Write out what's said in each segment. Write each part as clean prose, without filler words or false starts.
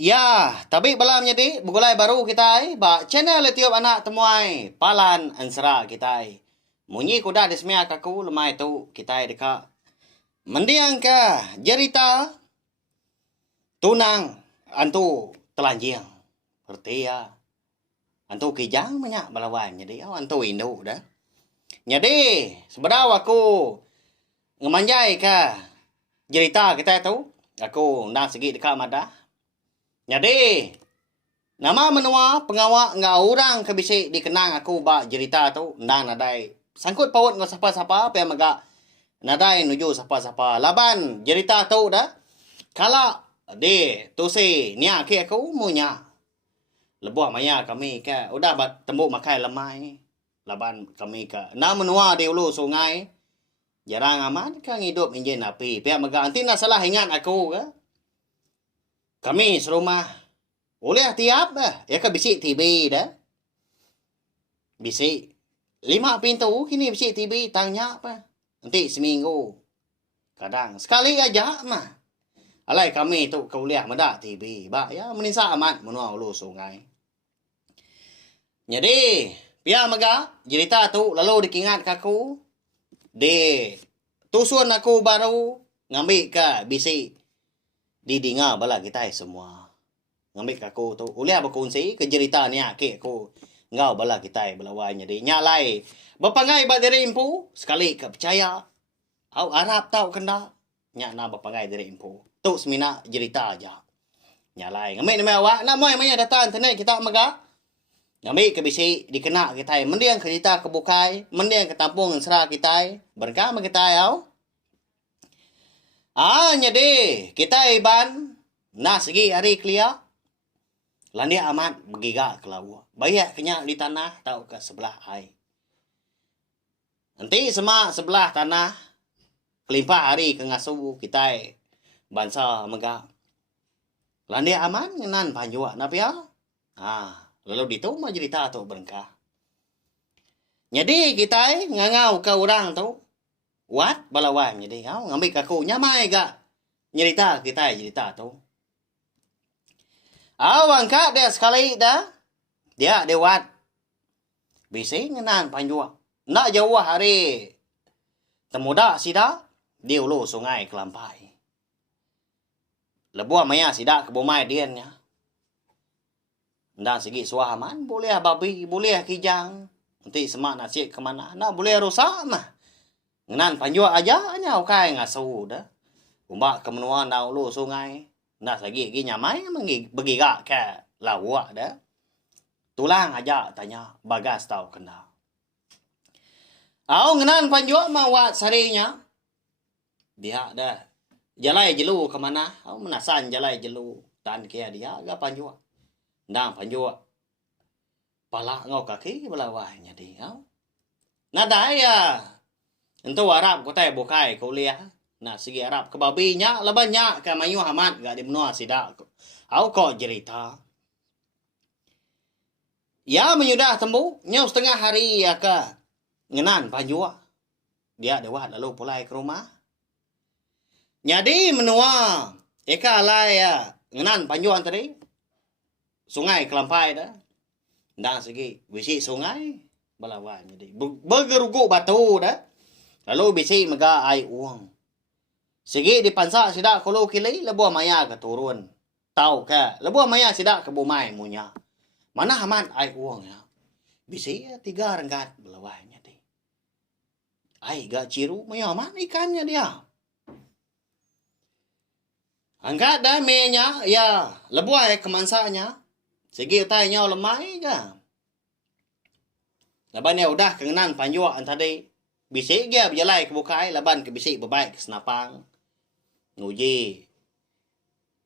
Ya, tapi balamnya di bugulay baru kita ba channel tiup anak temuai palan ansra kita. Munyi kuda desmia kaku lemai tu kita deka. Mendiang ka jerita tunang antu telanjang. Pertia antu kijang banyak balawan jadi antu indu dah. Jadi sebenarnya aku ngemanjai ka jerita kita tu. Aku nak segi dekat madah. Jadi nama menua pengawak ngau orang kebisi dikenang aku ba cerita tu ndang nadai sangkut paut ngau sapa-sapa pe maga nadai nuju sapa-sapa laban cerita tu dah kala de tu si nia ke aku munya lebuh maya kami ke udah bat tembuk makai lemai laban kami ke na menua di ulu sungai jarang aman ka hidup injen api pe maga anti na salah ingat aku ke kami serumah oleh tiap dah. Ya kan bisik TV dah. Bisik. 5 pintu kini bisik TV tanya apa. Nanti seminggu. Kadang. Sekali aja mah. Alai kami tu kuliah mada TV. Ba ya menisa amat menua ulu sungai. Jadi. Pia maga. Cerita tu lalu dikingat kaku. De. Tusun aku baru. Ngambil ke bisik. Didinga bala kita semua. Ngambil aku tu uliah berkongsi ke cerita ni ke aku ngau bala kita belawanya di nyalai berpangai ba dari impu sekali ke percaya au Arab tahu kena nya na berpangai dari impu tu semina cerita aja nyalai ngambil nama awak nak mai manya data internet kita maga ngambil ke bisi dikena kita mendiang ke kita kebukai mendiang ke tampung sera kita berkah kita au nyade kita iban na segi hari clear landia amat begiga ke lawa. Banyak kenyak di tanah tahu ke sebelah air. Nanti semak sebelah tanah kelimpah hari ke ngasu kita bangsa mega. Landia aman ngenan panjua napia. Lalu ditu mah cerita tu berengkah. Jadi kita ngangau ke orang tu wat balawan jadi ngambil kaku nyamai gak nyerita kita cerita tu. Awang kak dia sekali dah. Dia dewat. Bisi ngenan panjua. Nak jauh hari. Temuda sida. Dia ulu sungai kelampai. Lebuah maya sida ke bomai diannya. Dan segi suahaman. Boleh babi. Boleh kijang. Nanti semak nasi kemana. Nak boleh rusak mah. Ngenan panjua aja. Nyau kai ngasuh dah. Umbak kemenuan dah ulu sungai. Nah lagi nyamai bagi gak ke lawak dah. Tulang aja tanya bagas tahu kena. Ngenan panjua mawat sarinya. Dia dah. Jalai jelu ke mana? Menasan jalai jelu. Tan kia dia agak panjua. Ndang panjua. Pala ngau kaki belawahnya dia. Nada ya. Entu Arab ko tay bukai kuliah. Nah segi Arab kebabinya lebanya ke mayu hamat gak di menua sidak. Au kok cerita. Ya menyudah tembu nyau setengah hari ya ke ngenan panjua. Dia dewat lalu pulai ke rumah. Jadi menua eka alai ya ngenan panjuan tadi. Sungai kelampai dah. Dan segi bisi sungai balawan jadi bergeruguk batu dah. Lalu bisi mega ai uang. Segi di pansa sidak kalau kilai lebuah maya ke turun. Tahu ke? Lebuah maya sidak ke bumai munya. Mana aman ai uang ya. Bisi 3 renggat belawahnya di. Ai gak ciru maya aman ikannya dia. Angkat dah menya ya lebuah kemansanya. Segi utainya lemai ke? Laban ya udah kengenan panjuan tadi. Bisi dia berjalai ke bukai laban ke bisi berbaik ke senapang. Nguji.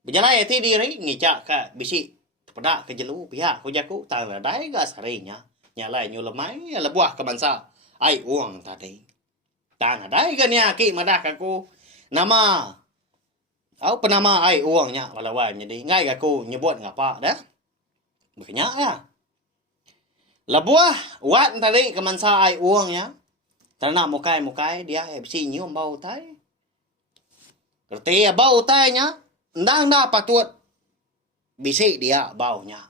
Berjalan ya diri ngicak ke bisi pada ke jelu pihak ku jaku tang dai ga sarinya nyalai nyu lemai lebuah ke bangsa ai uang tadi tang dai ga nya ki madah aku nama au penama ai uangnya walawan jadi ngai aku nyebut ngapa dah berkenyak ya lebuah wat tadi ke bangsa ai uangnya tanah mukai dia bisi nyium bau tai Kerti bau tanya, ndang dah patut. bisik dia baunya.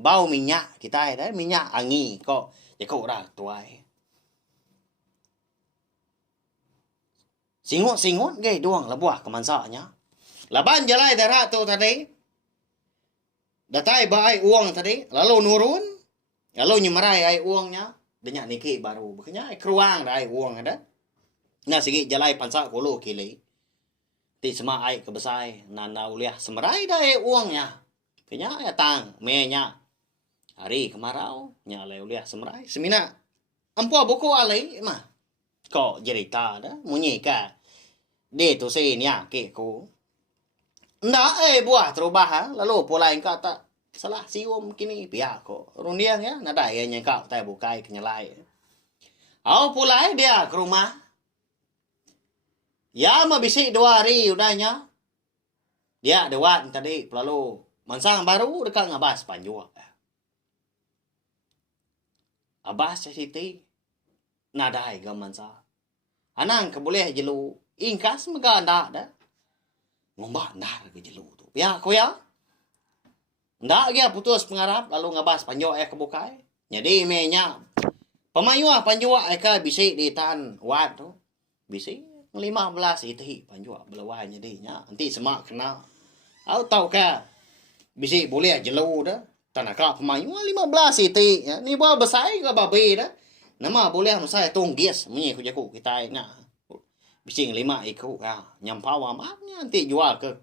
Bau minyak kita đấy, minyak angin kok ya kok dah tuai. Singot-singot gay doang lah buah kemansanya. Laban jalai darat tu tadi. Datai baai uang tadi, lalu nurun, lalu nyemarai ai uangnya, denyak niki baru. Bekenya ai keruang dah ai uang ada. Nah sigi jalai pansa kolo kili. Ti sema ai kebesai, nana uliah semerai dah ai uangnya. Kenya ya tang, menya. Hari kemarau, nyalai uliah semerai, semina. Ampua boko alai mah. Kok cerita dah, munyi ka. Dia tu sih niya ke ko. Ndak buah terubah lalu pulai kata salah sium kini pihak ko. Rundiang ya, nada ya nyengkau tai bukai kenyalai. Au pulai dia ke rumah. Ya mah bisik 2 hari udahnya. Dia dewat tadi lalu mansang baru dekat ngabas panjua. Abas Siti nadai gamansa. Anang ke boleh jelu ingkas meganda dah. Ngombak dah ke jelu tu. Ya ko ya. Ndak dia putus pengarap lalu ngabas panjo ke bukai. Jadi menya pamayua panjua ka bisik di tan wat tu. Bisik 15 iti panjua belawan jadi nya nanti semak kena. Au tahu ka bisik boleh jelu dah. Tanaka pamayua 15 iti. Ya, ni buah besar ke babe dah. Nama boleh saya tunggis munyi ku jaku kita na. Bising 5 iku ya nyampawa maknya nanti jual ke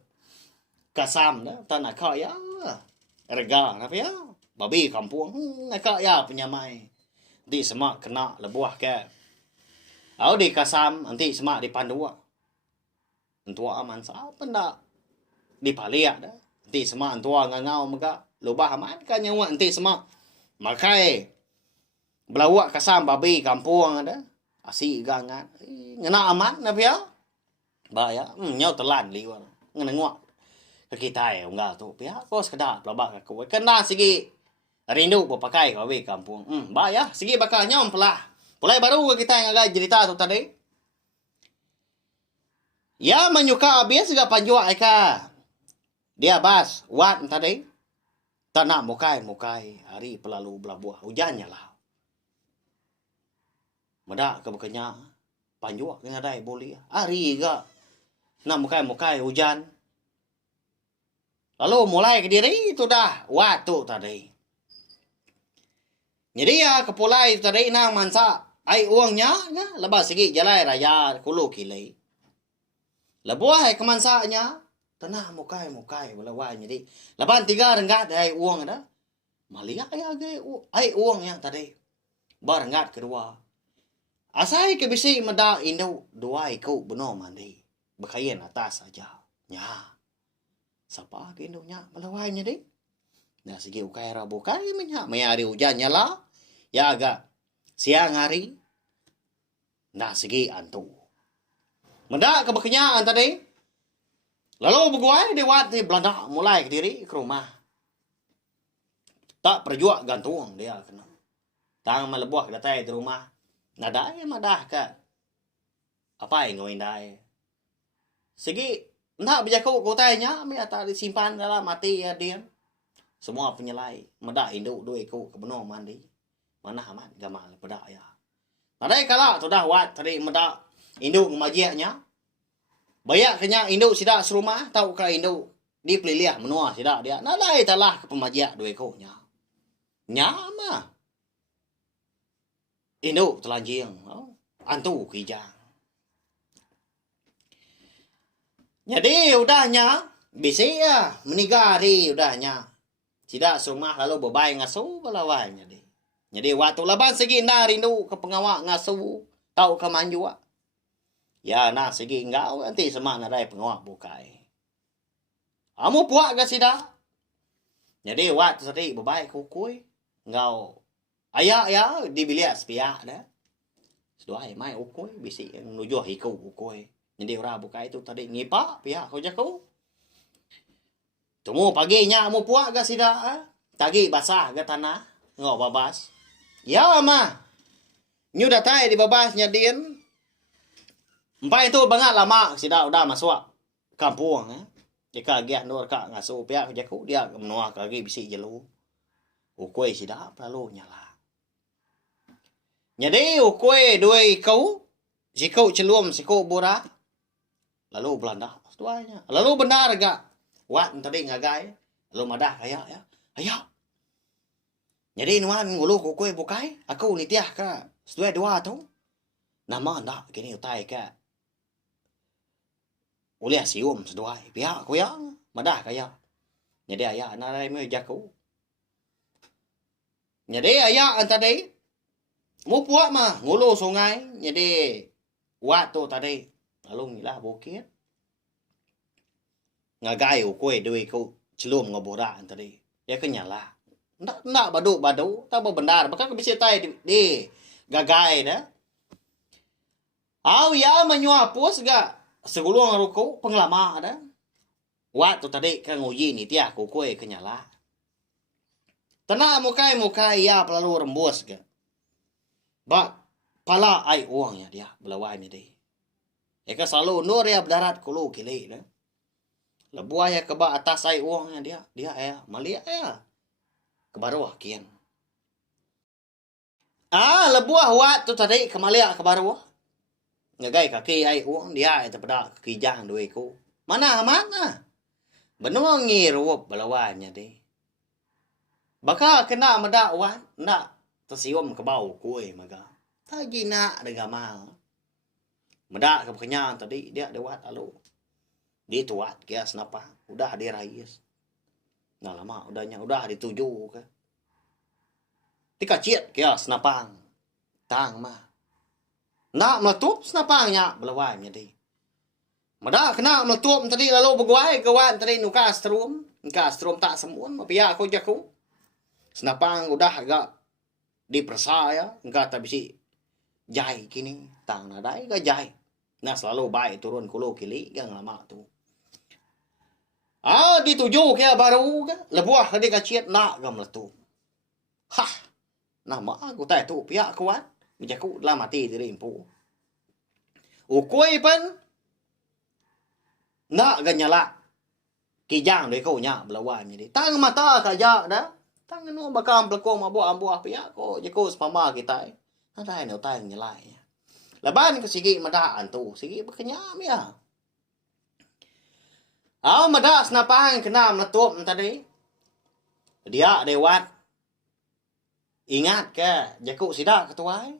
kasam dah tanah kaya rega apa ya babi kampung kaya penyamai nanti semak kena lebuah ke au di kasam nanti semak di pandua entua aman sa penda di palia dah nanti semak entua ngangau maka lubah aman kan nyawa nanti semak makai belawak kasam babi kampung ada asik gangan ngena aman na pia ba ya nhau telan liwan ngena ngwa ke kita ya enggak tu pia kos kedak pelabak aku kena sigi rindu pakai kau we kampung ba ya sigi bakal nyom pelah pulai baru kita yang agak cerita tu tadi ya menyuka habis juga panjua eka dia bas wat tadi tanah mukai hari pelalu belabuah hujannya lah Mada ke bekenya panjua ke ngadai boleh. Hari ga. Nak mukai hujan. Lalu mulai ke diri itu dah waktu tadi. Jadi ya kepulai itu tadi nang mansa ai uangnya ya lepas segi jalai raya kulu kilai. Lebuah ke mansanya tanah mukai belawan jadi. Lepas 3 renggat ai uang dah. Malia ya ai uangnya tadi. Barenggat kedua. Asai ke bisi meda Indo 2 ikut benar mandi. Berkaian atas saja. Nya. Siapa ke Indonya melawainya deh. Nah segi ukai rabu kai minyak. Maya hari hujannya lah. Ya agak siang hari. Nah segi antu. Meda ke berkenyaan tadi. Lalu berguai dewat di Belanda mulai ke diri ke rumah. Tak perjuak gantung dia kena. Tang melebuah datai di rumah. Nadai madah ka. Apa yang ngawin dai? Segi nak berjaku kotanya mi tak disimpan dalam mati ya dia. Semua penyelai madah induk 2 ikut ke benar mandi. Mana amat gamal pedak ya. Nadai kala tu dah wat tadi madah induk majiaknya. Bayak kenya induk sidak serumah tahu ka induk di peliliah menua sidak dia. Nadai talah ke pemajiak 2 ikutnya. Nyama. Induk telanjing. Antu kijang. Jadi udahnya. Bisi ya. Menikah di udahnya. Tidak serumah lalu bebai ngasuh belawan. Jadi waktu lepas segi nak rindu ke pengawak ngasuh. Tahu ke manjua. Ya nak segi engkau nanti semak nak dari pengawak bukai. Kamu puak ke sidak? Jadi waktu tadi bebai kukui. Engkau. Ayah ya di bilik sepiak dah. Sudah mai ukoi bisi nujuh iku ukoi. Jadi ora buka itu tadi ngipak pihak kau jaku. Temu paginya mu puak ga sida tagi basah ga tanah ngau babas. Ya mah. Nyu datai di babasnya din. Empai itu bangat lama sida udah masuk kampung Jika dia nur kak ngaso pihak jaku dia menua kaki bisi jelu. Ukoi sidap lalu nyala. Jadi ukoi dua ikau, sikau celum sikau bora. Lalu Belanda setuanya. Lalu benar gak? Wat tadi ngagai. Lalu madah kaya ya. Ayo. Jadi nuan ngulu ukoi bukai. Aku nitiah ka. Setuai dua tu. Nama ndak kini utai ka. Uliah sium setuai. Pihak aku ya. Madah kaya. Jadi ayah narai me jaku. Jadi ayah tadi. Mu puak mah ngulu sungai. Jadi wat tu tadi. Lalu ngilah bukit. Ngagai ukoi dua ikau celum ngobora tadi. Dia kenyala. Ndak badu. Tak benar. Maka bisa tay di gagai dah. Au ya menyuapus ga. Segulung ruko penglama ada. Wat tu tadi kan nguji ni tiah ukoi kenyala. Tenang mukai ya pelalu rembus ga. Ba pala ai uang ya dia belawai ni deh. Eka selalu nur ya berdarat kulu kili dah. Lebuah ya keba atas ai uangnya dia ya malia ya kebaruah kian. Lebuah wat tu tadi kemalia kebaruah. Ngagai kaki ai uang dia itu pada kijang dua iku. Mana? Benua ngirup belawanya deh. Baka kena meda wat nak tersium ke bau kue maga. Tagi nak degamal. Meda ke kenyang tadi dia dewat lalu. Dia tuat kia senapa udah dirais. Nah lama udah dituju ke. Tika ciet kia senapang. Tang mah. Nak meletup senapangnya belawanya di. Meda kena meletup tadi lalu berguai kawan tadi nuka strum tak semun mapia aku jaku. Senapang udah agak dipersaya enggak tak bisi jai kini tang nadai ga jai. Nah selalu baik turun kulo kili yang lama tu. Dituju kaya baru kan. Lebuah dia kaciat nak gam letu. Hah. Nama aku tak tu pihak kuat. Menjaku lah mati diri impu. Ukoi pan. Nak ganyala. Kijang dia kau nyak belawan jadi. Tang mata kajak dah. Tang nu bakam pelakong mabuah pihak ko. Jaku sepama kita. Ada yang tang nyalai. Laban ke sigi madaan tu. Sigi berkenyam ya. Madas napang kena meletup tadi. Dia dewat. Ingat ke jaku sidak ketuai.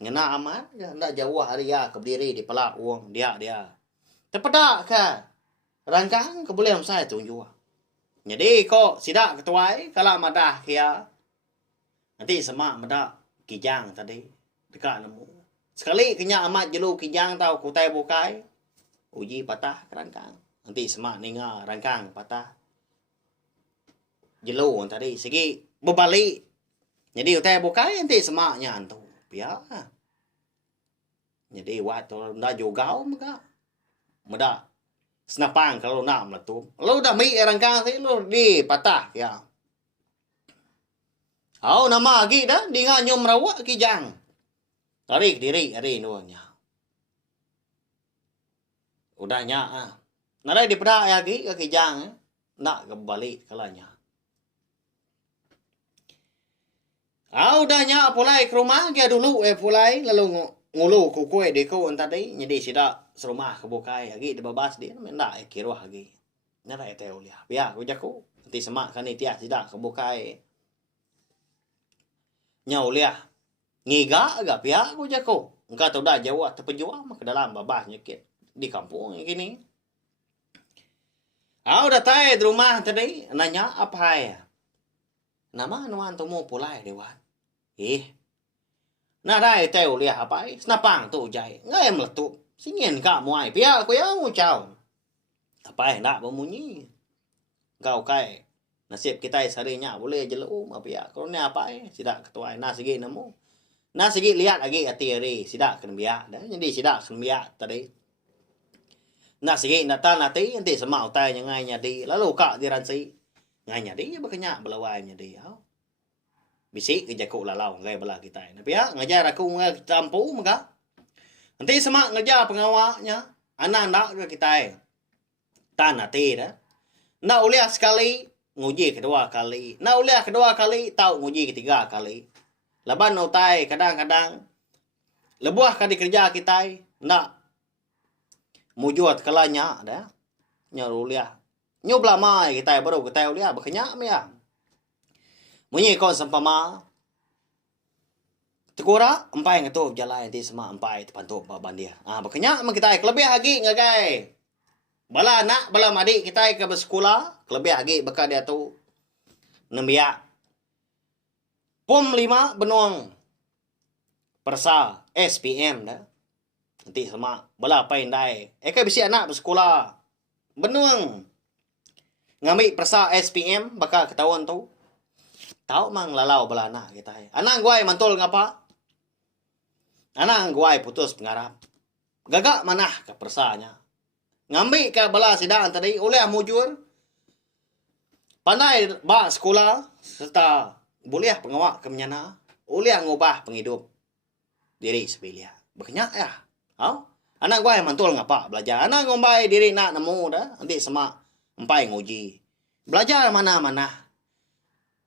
Ngena amat. Ndak jauh hari ya berdiri di pelak uang. Dia. Terpedak ke. Rangkang keboleh saya tunjuk. Jadi kok sidak ketuai. Kalau madah kia. Nanti semak madah kijang tadi. Dekat nemu. Sekali kenya amat jelu kijang tau kutai bukai. Uji patah rangkang. Nanti semak ninga rangkang patah. Jelu tadi. Segi berbalik. Jadi utai bukai nanti semaknya antu. Biar. Jadi waktu dah jogau maka. Mudah. Senapang kalau nak meletup. Lu dah mik rangkang sih. Lu di patah. Ya. Nama lagi dah. Di nganyum rawak kijang. Tarik diri hari nuanya. Udahnya Narai dipedak lagi ke kijang nak kembali kalanya. Udahnya pulai ke rumah dia dulu pulai lalu ngulu ku kue deko tadi jadi sidak serumah ke bukai lagi dibabas dia mendak kiruah lagi. Narai teu lia. Biar ku jaku nanti semak kan tiah sidak ke bukai. Nyau lia. Ngiga agak pihak ku jaku. Engkau tahu dah jauh terpejuang ke dalam babasnya kit. Di kampung yang gini. Udah tay di rumah tadi. Nanya apa ya? Nama nuan tu mau pulai dewan. Nah dah tahu lihat apa ya? Senapang tu jai. Nggak yang meletup. Singin kak muai. Pihak aku yang ucau. Apa ya? Nak bemunyi. Kau kai. Nasib kita seharinya boleh jelu. Pihak. Kalau ni apa ya? Sidak ketua. Nah segi nemu. Nah segi lihat lagi hati hari. Sidak kena biak. Jadi sidak kena biak tadi. Nah sige nata nanti semak utai yang ngai nyadi lalu kak diransi ngai nyadi berkenyak belawai nyadi bisik kejaku lalau ngai belah kita tapi ya ngajar aku ngai tampu maka nanti semak ngajar pengawaknya anak ndak ke kita Tanah dah. Nak uliah sekali, nguji kedua kali. Nak uliah kedua kali, tahu nguji ketiga kali. Laban utai kadang-kadang lebuah kadi kerja kita nak mujuat kalanya dah. Nya uliah. Nyo belamai kita baru kita uliah berkenyak ya. Munyi kon sampama Tekura, empai ngatu jalan nanti semua empai terpantuk baban dia. Berkenyak man kita kelebih lagi ngagai. Bala anak, bala adik kita ke bersekolah, kelebih lagi bekal dia tu nembiak. Pom 5 benuang persa SPM dah. Nanti sama bala apa indai. Eka bisi anak bersekolah. Benuang ngambil persa SPM bakal ketahuan tu. Tahu mang lalau bala anak kita. Anak guai mantul ngapa? Anak guai putus pengarap. Gagak manah ke persanya. Ngambil ke bala sidang tadi oleh mujur. Pandai ba sekolah serta boleh pengawak ke menyana. Oleh ngubah penghidup diri sebelia. Berkenyak ya. Anak guai mantul ngapa belajar. Anak ngumbai diri nak nemu dah. Nanti semak empai nguji. Belajar mana-mana.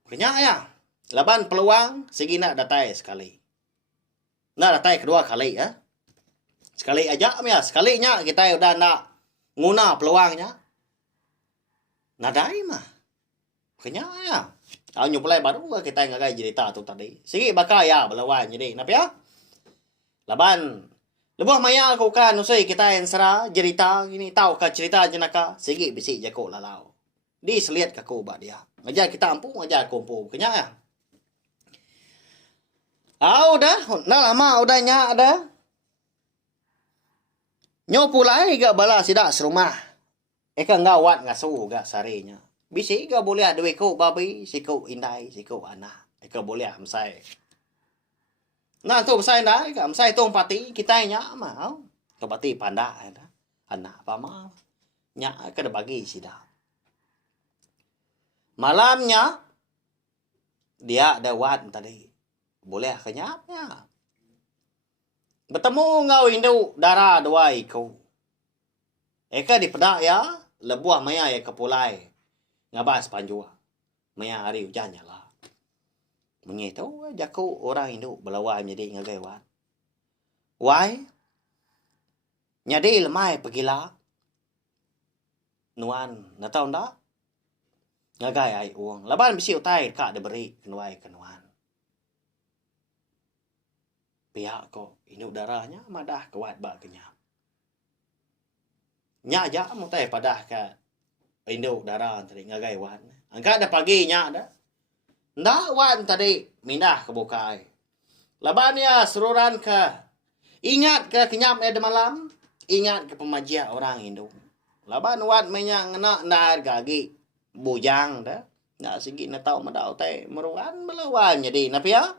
Berkenyak ya. Laban peluang segi nak datai sekali. Nak datai kedua kali ya. Sekali aja ya, sekalinya kita udah nak guna peluangnya. Nadai mah. Kenya ya. Nyuplai baru kita ngagai cerita tu tadi. Sigi bakal ya belawan jadi. Napa ya? Laban lebuh maya aku kan usai kita yang sera cerita gini tahu ka cerita jenaka sigi bisi jako lalau. Di seliat ka ko ba dia. Ngajar kita ampu ngajar kompo. Kenya ya. Udah lama udah nyak dah. Nyo pulai ga bala sidak serumah. Eka ngawat ngasuh ga sarinya. Bisi ga boleh ada ko babi, siku indai, siku anak. Eka boleh amsai. Nah tu amsai dah, eka amsai tong pati kita nyak mah. Ke pati panda dah. Anak apa mah. Nyak ka bagi sidak. Malamnya dia ada wat tadi. Boleh kenyap ya. Bertemu ngau Hindu darah dua ikau. Eka di pedak ya. Lebuah maya ya kepulai. Ngabas panjua. Maya hari hujannya lah. Mengitu jaku orang Hindu belawai jadi ngagaiwan. Wai. Nyadi lemai pegila. Nuan. Natau ndak? Ngagai ai uang. Laban bisi utai kak diberi kenuai kenuan. Pihak ko ini udaranya madah kuat ba kenyap. Nya aja mutai padah ka Indo darah tadi ngagai wan. Angka ada pagi nya ada. Ndak wan tadi mindah ke bukai. Laban ya seruran ke ingat ke kenyap ada malam, ingat ke pemajia orang Indo. Laban wan menya ngena ndar gagi bujang dah. Ndak sigi na tau madau teh meruan melawan jadi napi ya.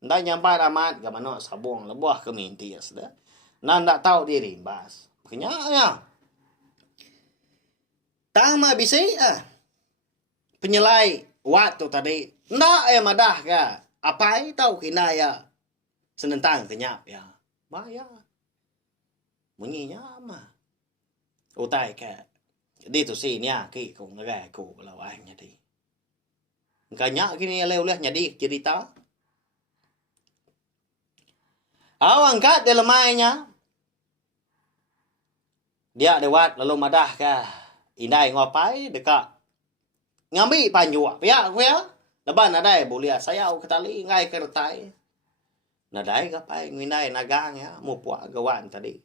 Ndak nyampai ramat ke mana sabung lebuah ke mintias dah. Nan ndak tahu diri bas. Kenyanya. Tang mah bisi penyelai waktu tadi. Ndak madah ka. Apai tahu kina ya. Senentang kenyap ya. Baya. Munyinya mah. Utai ka. Di tu si nya ki ko ngagai ko lawan jadi. Kanya kini oleh nyadi cerita. Angkat dia lemainya. Dia lewat lalu madah ka. Indai ngopai dekat. Ngambil panjua. Pihak aku ya. Leban nadai boleh saya ke tali ngai kertai. Nadai kapai ngindai nagang ya. Mupua gawan tadi.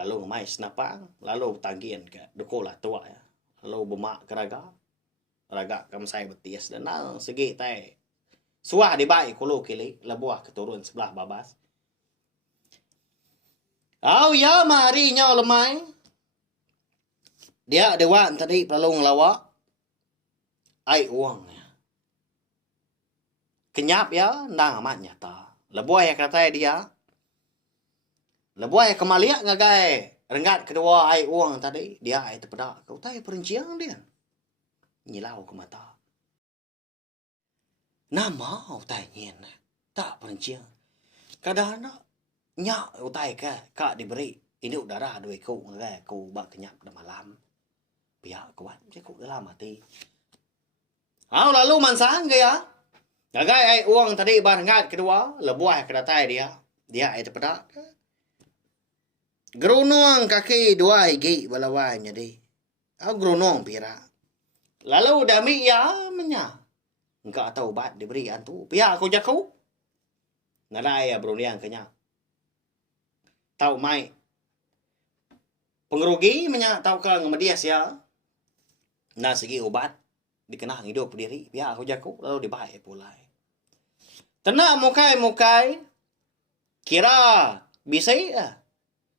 Lalu ngamai senapang. Lalu tanggian ke. Dukolah tua ya. Lalu bemak keraga. Raga kamsai betias. Dan segi tai. Suah di baik kulu kili. Lebuah keturun sebelah babas. Ya marinya lemai. Dia dewan tadi pelung lawak. Ai uang ya. Kenyap ya. Nang amat nyata. Lebuah ya kata dia. Lebuah ya kemaliak ngagai. Renggat kedua ai uang tadi. Dia ai terpedak. Kau tahu perincian dia. Nyilau ke mata. Nama utai nyen. Tak perincian. Kadang-kadang nyak utai ka diberi induk darah dua ku ngagai ku ba kenyap dah malam. Pihak kuat ku dah mati. Lalu mansang gaya. Ngagai ai uang tadi barengat kedua, lebuah kedatai dia. Dia ai tepedak. Gerunong kaki dua igi balawanya di. Gerunong pira. Lalu dami ya menya. Engkau tahu bat diberi antu. Pihak aku jaku. Nadai ya beruniang kenya. Tahu mai. Pengerugi menya tahu ke ngemedias ya. Nah segi obat. Dikenang hidup diri. Pihak aku jaku. Lalu dibaik pulai. Tenak mukai. Kira bisa ya.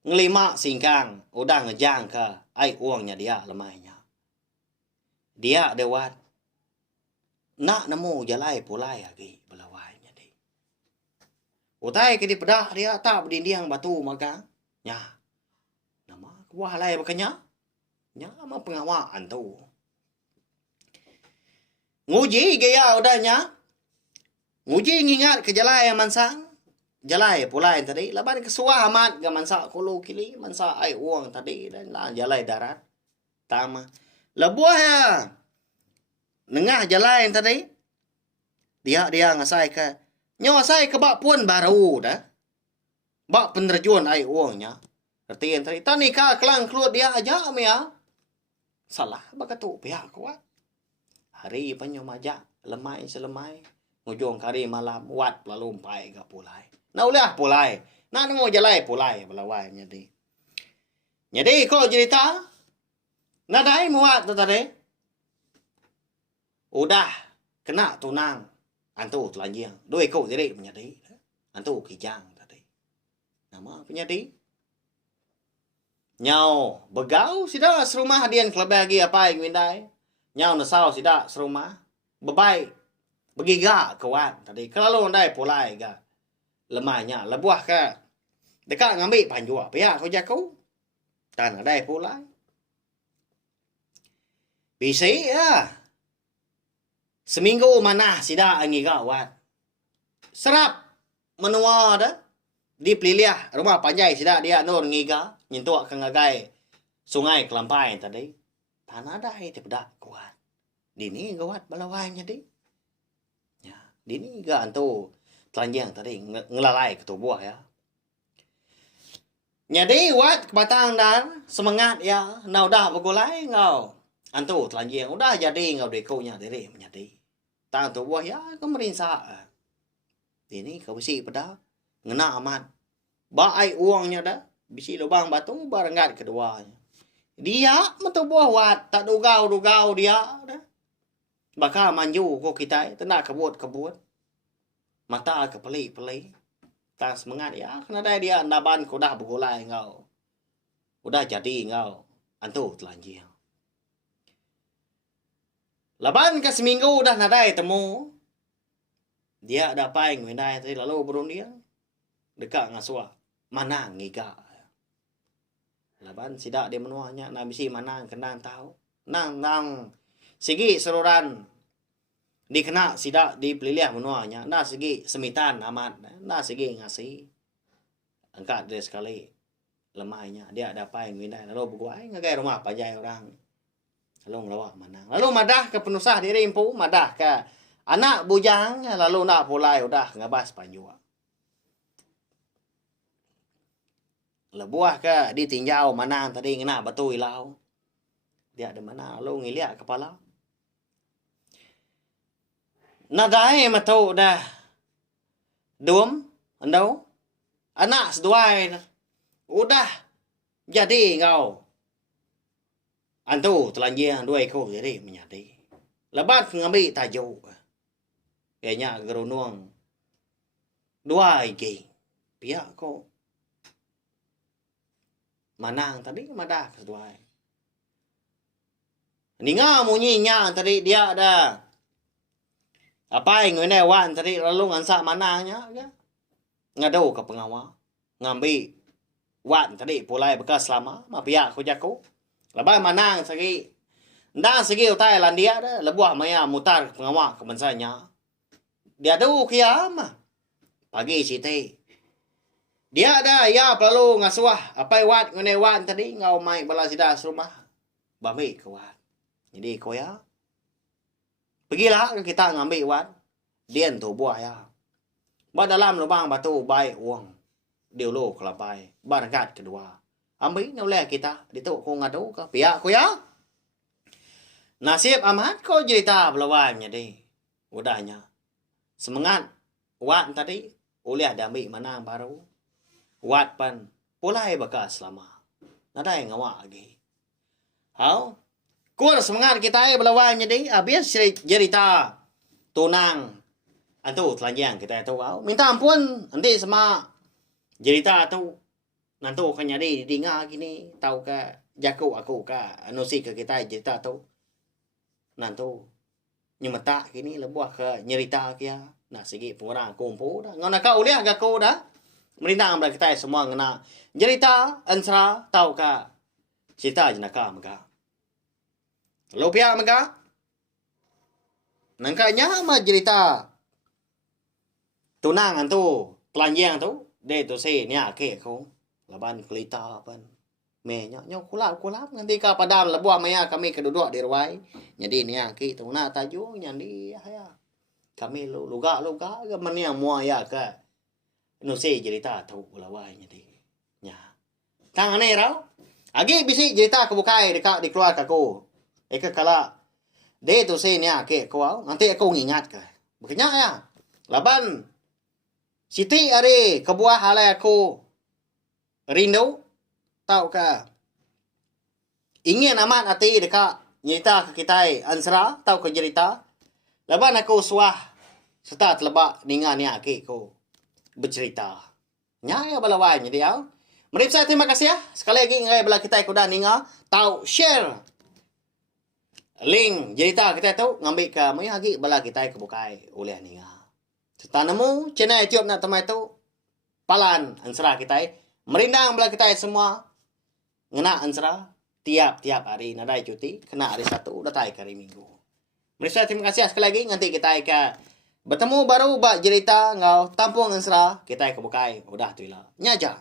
Ngelima singkang. Udah ngejang ke. Ai uangnya dia lemahnya. Dia dewat. Nak nemu jalai pulai lagi. Belawainya di. Utai ke di pedah dia. Tak berdinding batu maka. Nya. Nama kuah lai bakanya. Nya sama pengawaan tu. Nguji gaya udahnya. Nguji ngingat ke jalai yang mansang. Jalai pulai tadi. Laban kesuah amat ke mansa kulu kili. Mansa ai uang tadi. Dan lah jalai darat. Tama. Lebuah ya. Nengah jalai tadi. Dia ngasai ke. Nyosai ke bak pun baru dah. Bak penerjun ai uangnya. Artian tadi. Tani ka kelang keluar dia aja ya. Salah bak tu pihak kuat. Hari panyo majak. Lemai selemai. Ngujung kari malam. Wat lalu umpai ke pulai. Nah ulah pulai. Nah nemu jalai pulai. Belawai jadi. Jadi kau cerita. Nadai muat tu tadi. Udah. Kena tunang. Antu telanjang. Dua kau jadi menjadi. Antu kijang tadi. Nama penyadi. Nyau. Begau sida serumah hadian kelebih lagi apa yang windai. Nyau nasau sida serumah. Bebaik. Begiga kuat tadi. Kalau ndai pulai ga. Lemahnya lebuah ke. Dekat ngambil panjua. Pihak kau jaku. Tanah ndai pulai. Bisa ya. Seminggu mana sida angi gawat. Serap menua dah. Di peliliah rumah panjai sida dia nur ngiga. Nyentuak ke ngagai sungai kelampai tadi. Tanah dah itu pedak kuat. Dini gawat balawainya di. Ya, dini ga antu telanjang tadi ngelalai ketubuh ya. Jadi wat kebatang dan semangat ya. Nah udah begulai ngau. Antu telanjang udah jadi ngau dekonya diri menjadi. Tang tubuh ya kemerinsa. Ini kau bisi pada ngena amat. Baai uangnya dah. Bisi lubang batu barengat keduanya. Dia mentubuh wat tak dugau dia dah. Bakal manju ko kita tenak kebut. Mata ke peli. Tang semangat ya. Kena dia naban ko dah begulai ngau. Udah jadi ngau. Antu telanjang. Laban ke seminggu dah nadai temu. Dia ada paing windai tadi lalu berundiang. Dekat ngasua. Manang ngiga. Laban sidak dia menuanya. Nak bisi manang kenang tahu. Nang. Sigi seluran. Dikena sidak di peliliah menuanya. Nah segi semitan amat. Nah segi ngasih. Angkat dia sekali. Lemahnya. Dia ada paing windai. Lalu berguai ngagai rumah pajai orang. Lalu ngelawak manang. Lalu madah ke penusah diri impu. Madah ke anak bujang. Lalu nak pulai udah ngabas panjua. Lebuah ke ditinjau manang tadi ngena batu ilau. Dia ada mana lalu ngiliak kepala. Nadai matau dah. Duam. Andau. Anak seduai. Udah. Jadi ngau. Antu telanjang dua ekor jadi menyadi. Lebat ngambil tajuk. Kayaknya gerunung. Dua igi. Pihak kau. Manang tadi madah keduai. Ninga munyinya tadi dia ada. Apa yang ngene wan tadi lalu ngansa manangnya. Ngadu ke pengawal. Ngambil. Wan tadi pulai bekas lama. Ma pihak ko jaku. Lepas manang segi. Ndang segi utai landia dah. Lebuah maya mutar pengawal ke mensanya. Dia tu kiam. Pagi siti. Dia ada ya perlu ngasuah apa wat ngene wan tadi ngau mai bala sidas rumah. Bami ke wat. Jadi ko ya. Pergilah kita ngambil wat. Dian tu buah ya. Ba dalam lubang batu baik uang. Điều lô kelapai. Barakat kedua. Ambil noleh kita. Ditu ko ngadu ka pihak ko ya. Nasib amat ko cerita pelawannya deh. Udahnya. Semangat. Wat tadi. Oleh ada ambil manang baru. Wat pan. Pulai bekas lama. Nada yang ngawak lagi. Hau. Kur semangat kita pelawannya deh. Habis cerita. Tunang. Antu telanjang kita tahu. Minta ampun. Nanti sama. Cerita tu. Nanti kan jadi dengar gini. Tahu ke. Jaku aku ke. Anusi ke kita cerita tu. Nanti. Nhưng mà tak kini lebuah ke nyerita kia. Nah segi pengurang kumpul dah. Ngau nak kau lihat ke kau dah. Merintang pada kita semua ngena. Cerita ansra tahu ke. Cerita jenaka maka. Lopia maka. Nangkanya mah cerita. Tunang antu. Telanjang tu. Dia tu say ni akik kau. Laban kelita pan. Menya nyo kulap nanti ka padam lebuah maya kami keduduk di ruai. Jadi ni akik tu na tajuk nyandi ya. Kami luga ke mania mua ya ke. No say cerita tu lawai jadi. Nya. Tang ane rau. Agi bisi cerita kebukai dekat di keluarga aku. Eka kala dia tu say ni akik kau nanti aku ngingat ke. Bekenya ya. Laban Siti ari kebuah halai aku rindu tahu ke ingin amat hati dekat nyerita ke kita ansra tahu ke cerita laban aku suah serta terlebak dengan ni akik ko bercerita nya balawan jadi au merip saya terima kasih ya sekali lagi ngai bala kita ikudan ninga tahu share link cerita kita tahu ngambil ke mai lagi bala kita ke bukai oleh ninga serta nemu channel YouTube nak temai tu palan ansra kita merindang bala kita semua ngena ansra tiap-tiap hari nadai cuti kena hari Sabtu datai ke hari Minggu. Mereka terima kasih sekali lagi nanti kita akan bertemu baru bak cerita ngau tampung ansra kita akan bukai udah tu lah. Nyaja.